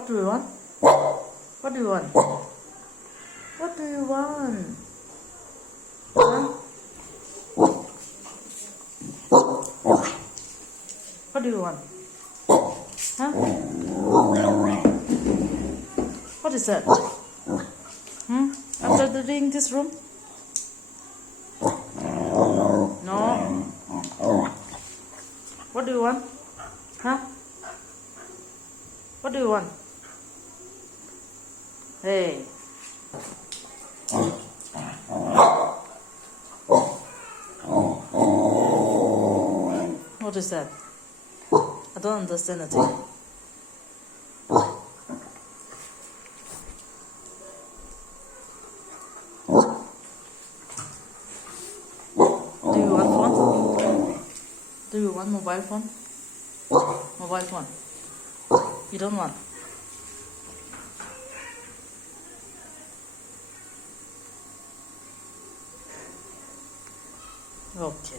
What do you want? What do you want? What do you want? Huh? What do you want? Huh? What is that? After doing this room? No. What do you want? Huh? What do you want? Hey. What is that? I don't understand it. Do you want phone? Do you want mobile phone? Mobile phone. You don't want? Okay.